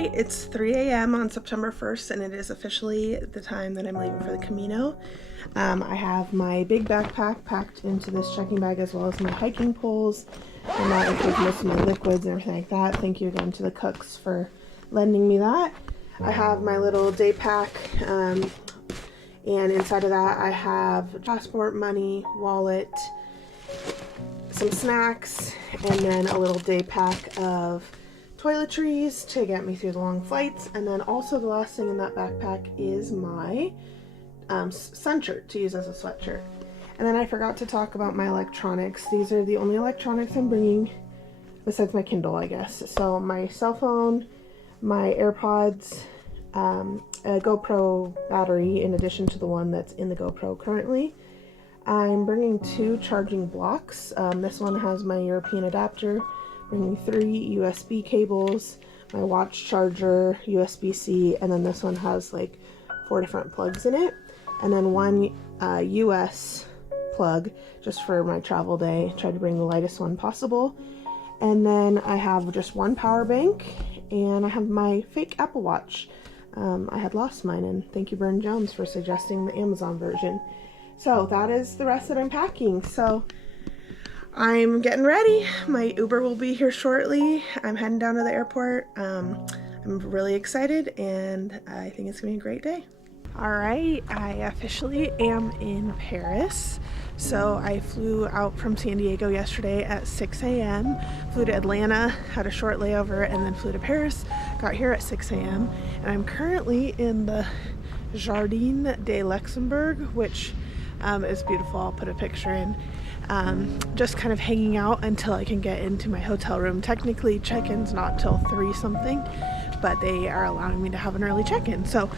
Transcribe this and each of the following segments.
right, it's 3 a.m. on September 1st, and it is officially the time that I'm leaving for the Camino. I have my big backpack packed into this checking bag, as well as my hiking poles, and that includes most of my liquids and everything like that. Thank you again to the cooks for lending me that. I have my little day pack, and inside of that I have passport, money, wallet, some snacks, and then a little day pack of toiletries to get me through the long flights. And then also the last thing in that backpack is my sun shirt to use as a sweatshirt. And then I forgot to talk about my electronics. These are the only electronics I'm bringing besides my Kindle, I guess. So my cell phone, my AirPods, a GoPro battery in addition to the one that's in the GoPro currently. I'm bringing 2 charging blocks. This one has my European adapter, bringing 3 USB cables, my watch charger, USB-C, and then this one has like 4 different plugs in it, and then 1 US plug just for my travel day. Try to bring the lightest one possible. And then I have just 1 power bank, and I have my fake Apple Watch. I had lost mine, and thank you Burn Jones for suggesting the Amazon version. So that is the rest that I'm packing. So I'm getting ready. My Uber will be here shortly. I'm heading down to the airport. I'm really excited, and I think it's gonna be a great day. All right, I officially am in Paris. So I flew out from San Diego yesterday at 6 a.m. Flew to Atlanta, had a short layover, and then flew to Paris. Got here at 6 a.m. and I'm currently in the Jardin de Luxembourg, which is beautiful. I'll put a picture in. Just kind of hanging out until I can get into my hotel room. Technically check-in's not till 3 something, but they are allowing me to have an early check-in. So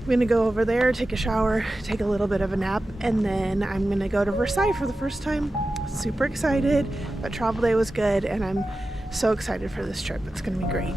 I'm gonna go over there, take a shower, take a little bit of a nap, and then I'm gonna go to Versailles for the first time. Super excited, but travel day was good, and I'm so excited for this trip. It's gonna be great.